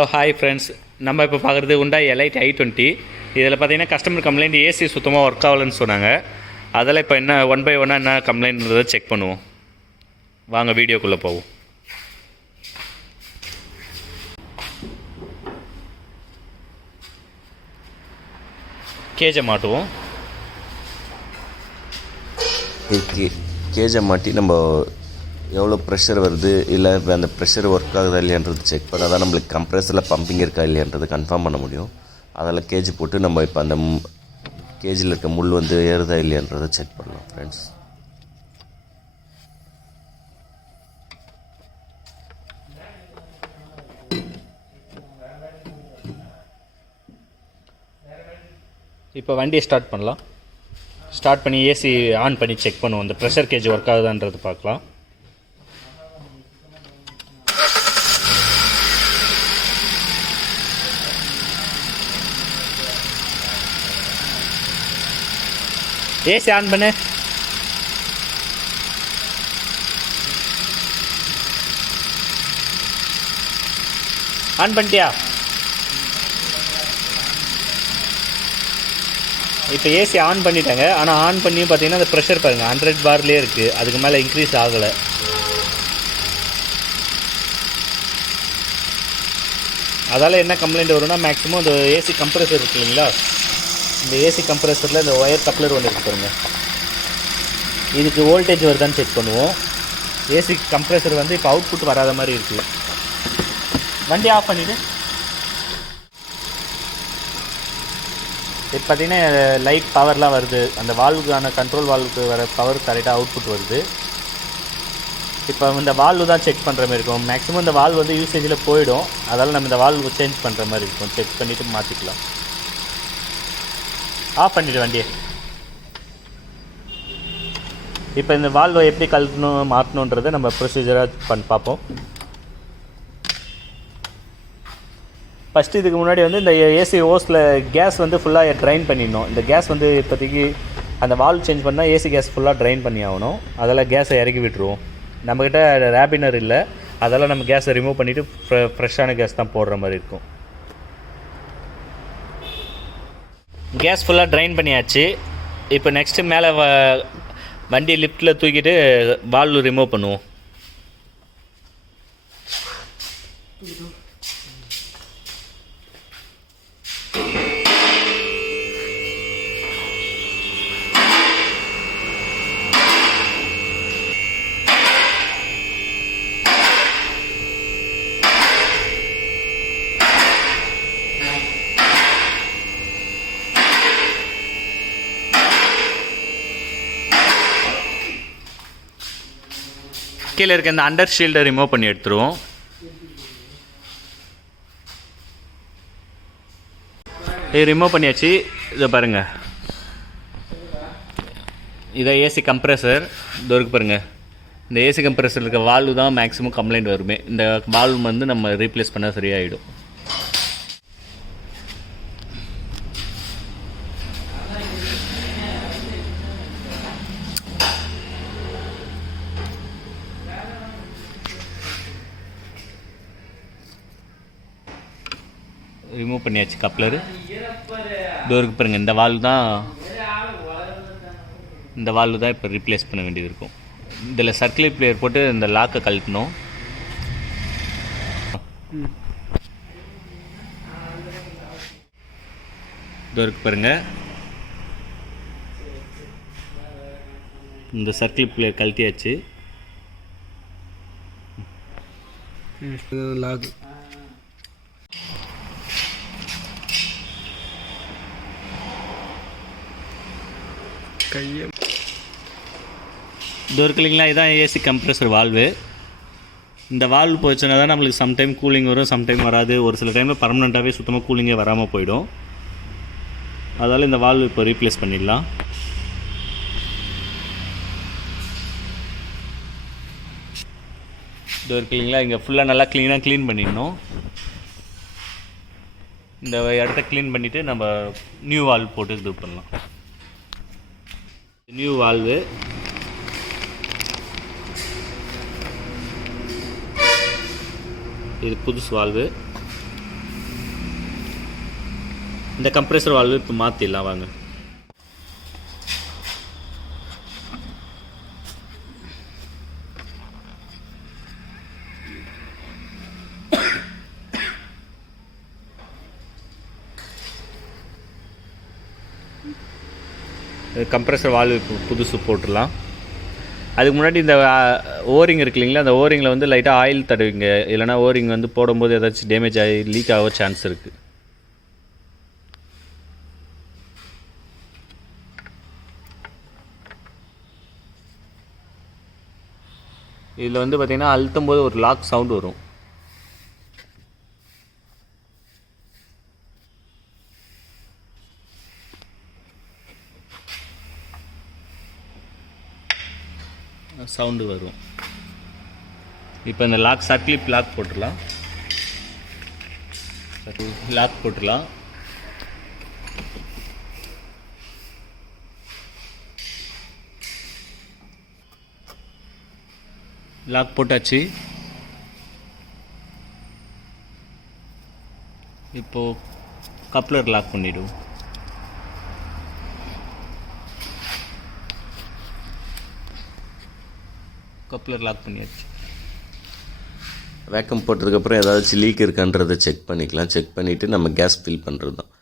Hello hi friends, நம்ம இப்போ பார்க்குறது Hyundai Elite I20. இதில் பார்த்தீங்கன்னா கஸ்டமர் கம்ப்ளைண்ட் ஏசி சுத்தமாக ஒர்க் ஆகலைன்னு சொன்னாங்க. அதில் இப்போ என்ன ஒன் பை ஒன்னாக என்ன கம்ப்ளைண்ட்ன்றதை செக் பண்ணுவோம். வாங்க வீடியோக்குள்ளே போவோம். கேஜை மாட்டுவோம். கேஜை மாட்டி நம்ம எவ்வளோ ப்ரெஷர் வருது, இல்லை அந்த ப்ரெஷர் ஒர்க் ஆகுதா இல்லையான்றது செக் பண்ணால் தான் நம்மளுக்கு கம்ப்ரெஸரில் பம்பிங் இருக்கா இல்லையான்றது கன்ஃபார்ம் பண்ண முடியும். அதில் கேஜ் போட்டு நம்ம இப்போ அந்த கேஜில் இருக்க முள் வந்து ஏறுதா இல்லையான்றதை செக் பண்ணலாம் ஃப்ரெண்ட்ஸ். இப்போ வண்டியை ஸ்டார்ட் பண்ணலாம். ஸ்டார்ட் பண்ணி ஏசி ஆன் பண்ணி செக் பண்ணுவோம். அந்த ப்ரெஷர் கேஜ் ஒர்க் ஆகுதான்றது பார்க்கலாம். ஏசி ஆன் பண்ணு. ஆன் பண்ணிட்டியா? இப்போ ஏசி ஆன் பண்ணிட்டாங்க. ஆனால் ஆன் பண்ணியும் பார்த்தீங்கன்னா அந்த ப்ரெஷர் பாருங்கள் 100 பார்லேயே இருக்குது. அதுக்கு மேலே இன்க்ரீஸ் ஆகலை. அதால் என்ன கம்ப்ளைண்ட் வரும்னா, மேக்ஸிமம் அந்த ஏசி கம்ப்ரெசர் இருக்கு இல்லைங்களா, இந்த ஏசி கம்ப்ரெசரில் இந்த ஒயர் கப்ளர் ஒன்று இருக்கு பாருங்க, இதுக்கு வோல்டேஜ் வருதான்னு செக் பண்ணுவோம். ஏசி கம்ப்ரெசர் வந்து இப்போ அவுட்புட் வராத மாதிரி இருக்குது. வண்டி ஆஃப் பண்ணிவிட்டு இப்போ பார்த்தீங்கன்னா லைட் பவர்லாம் வருது. அந்த வால்வுக்கான கண்ட்ரோல் வால்வுக்கு வர பவர் கரெக்டாக அவுட்புட் வருது. இப்போ இந்த வால்வு தான் செக் பண்ணுற மாதிரி இருக்கும். மேக்ஸிமம் இந்த வால்வு வந்து யூசேஜில் போயிடும். அதால் நம்ம இந்த வால்வு சேஞ்ச் பண்ணுற மாதிரி இருக்கும். செக் பண்ணிவிட்டு மாற்றிக்கலாம். ஆஃப் பண்ணிவிட்டு வண்டியை. இப்போ இந்த வால்வை எப்படி கழட்டணும் மாற்றணுன்றதை நம்ம ப்ரொசீஜராக பார்ப்போம். ஃபஸ்ட்டு இதுக்கு முன்னாடி வந்து இந்த ஏசி ஓஸில் கேஸ் வந்து ஃபுல்லாக ட்ரைன் பண்ணிடணும். இந்த கேஸ் வந்து இப்போதைக்கு அந்த வால்வ் சேஞ்ச் பண்ணால் ஏசி கேஸ் ஃபுல்லாக ட்ரைன் பண்ணி ஆகணும். அதெல்லாம் கேஸை இறக்கி விட்டுருவோம். நம்மக்கிட்ட ரேபினர் இல்லை, அதெல்லாம் நம்ம கேஸை ரிமூவ் பண்ணிவிட்டு ஃப்ரெஷ்ஷான கேஸ் தான் போடுற மாதிரி இருக்கும். கேஸ் ஃபுல்லாக ட்ரைன் பண்ணியாச்சு. இப்போ நெக்ஸ்ட்டு மேலே வண்டி லிஃப்ட்டில் தூக்கிட்டு வால்வு ரிமூவ் பண்ணுவோம். கீழே இருக்க இந்த அண்டர் ஷீல்டை ரிமூவ் பண்ணி எடுத்துருவோம். இது ரிமூவ் பண்ணியாச்சு. இதை பாருங்கள், இதை ஏசி கம்ப்ரெசர் இது இருக்கு பாருங்கள். இந்த ஏசி கம்ப்ரெசர் இருக்க வால்வு தான் மேக்ஸிமம் கம்ப்ளைண்ட் வருமே. இந்த வால்வு வந்து நம்ம ரீப்ளேஸ் பண்ணால் சரியாயிடும். ரிமூவ் பண்ணியாச்சு கப்ளரு. டோருக்கு பாருங்கள், இந்த வால்வு தான் இப்போ ரீப்ளேஸ் பண்ண வேண்டியது இருக்கும். இதில் சர்க்குலர் பிளேயர் போட்டு இந்த லாக்கை கழட்டணும். டோருக்கு பாருங்கள், இந்த சர்க்குலர் பிளேயர் கழட்டியாச்சு. லாக் கையை இது இருக்கு இல்லைங்களா, இதுதான் ஏசி கம்ப்ரெசர் வால்வு. இந்த வால்வு போச்சுன்னா தான் நம்மளுக்கு சம்டைம் கூலிங் வரும், சம்டைம் வராது. ஒரு சில டைமில் பர்மனெண்ட்டாகவே சுத்தமாக கூலிங்கே வராமல் போயிடும். அதால் இந்த வால்வு இப்போ ரீப்ளேஸ் பண்ணிடலாம். இது இருக்கு இல்லைங்களா, இங்கே ஃபுல்லாக நல்லா க்ளீன் பண்ணிடணும். இந்த இடத்த க்ளீன் பண்ணிவிட்டு நம்ம நியூ வால்வு போட்டு இது பண்ணலாம். நியூ வால்வு இது புதுசு வால்வு. இந்த கம்ப்ரெசர் வால்வு இப்போ மாற்றிடலாம் வாங்க. கம்ப்ரெசர் வால்வு இப்போ புதுசு போட்டுடலாம். அதுக்கு முன்னாடி இந்த ஓரிங் இருக்கு இல்லைங்களா, அந்த ஓரிங்கில் வந்து லைட்டாக ஆயில் தடவிங்க, இல்லைனா ஓரிங் வந்து போடும்போது ஏதாச்சும் டேமேஜ் ஆகி லீக் ஆக சான்ஸ் இருக்குது. இதில் வந்து பார்த்திங்கன்னா அழுத்தும் போது ஒரு லாக் சவுண்டு வரும். சவுண்டு வரும். இப்போ இந்த லாக் சர்க்ளிப் லாக் போட்டுடலாம். லாக் போட்டுடலாம். லாக் போட்டாச்சு. இப்போது கப்ளர் லாக் பண்ணிவிடுவோம். கப்ளர் லாக் பண்ணியாச்சு. வேக்கம் போட்டதுக்கப்புறம் ஏதாச்சும் லீக் இருக்கான்றதை செக் பண்ணிக்கலாம். செக் பண்ணிவிட்டு நம்ம கேஸ் ஃபில் பண்ணுறது தான்.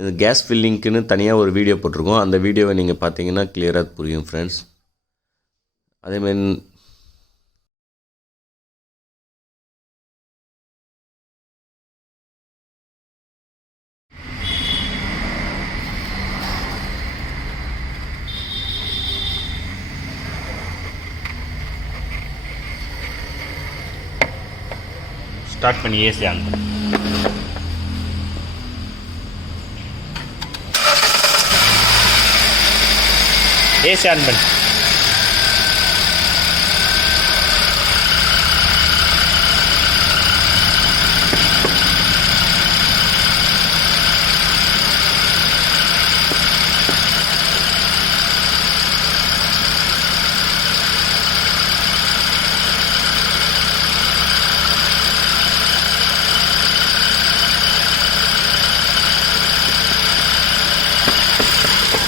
இந்த கேஸ் ஃபில்லிங்க்குன்னு தனியாக ஒரு வீடியோ போட்டிருக்கோம். அந்த வீடியோவை நீங்கள் பார்த்தீங்கன்னா கிளியராக புரியும் ஃப்ரெண்ட்ஸ். அதேமாதிரி ஸ்டார்ட் பண்ணி ஏசி ஆன் பண்ணு. ஏசி ஆன் பண்ணு.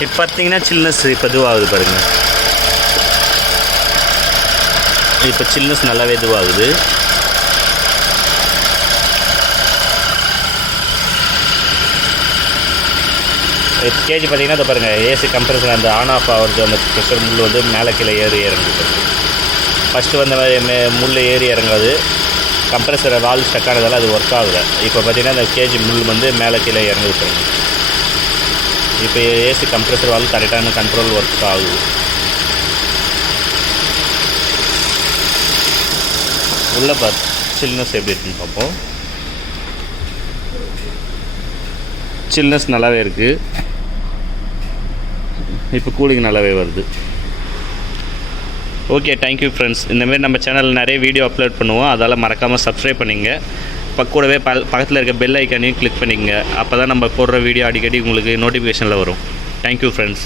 இப்போ பார்த்தீங்கன்னா சில்னஸ் இப்போ இதுவாகுது பாருங்கள். இப்போ சில்னஸ் நல்லாவே இதுவாகுது. இப்போ கேஜி பார்த்தீங்கன்னா இதை பாருங்கள், ஏசி கம்ப்ரெசர் அந்த ஆன் ஆஃப் ஆகிறது, அந்த ப்ரெஷர் முள் வந்து மேலே கீழே ஏறி இறங்குது. ஃபஸ்ட்டு வந்து முள் ஏறி இறங்காது, கம்ப்ரெசரை வால்வு ஸ்டக் ஆனதால் அது ஒர்க் ஆகுது. இப்போ பார்த்தீங்கன்னா அந்த கேஜி முள் வந்து மேலே கீழே இறங்குது பாருங்கள். இப்போ ஏசி கம்ப்ரெசர் வால்வு கரெக்டான கண்ட்ரோல் ஒர்க் ஆகுது. உள்ளே பார்த்து சில்னஸ் எப்படி இருக்குன்னு பார்ப்போம். சில்னஸ் நல்லாவே இருக்குது. இப்போ கூலிங் நல்லாவே வருது. Okay, thank you friends. இந்தமாரி நம்ம சேனலில் நிறைய வீடியோ அப்லோட் பண்ணுவோம். அதால் மறக்காமல் சப்ஸ்கிரைப் பண்ணிங்க. கூடவே பக்கத்தில் இருக்க பெல் ஐக்கானையும் கிளிக் பண்ணிக்கங்க. அப்போ தான் நம்ம போடுற வீடியோ அடிக்கடி உங்களுக்கு நோட்டிஃபிகேஷனில் வரும். Thank you friends.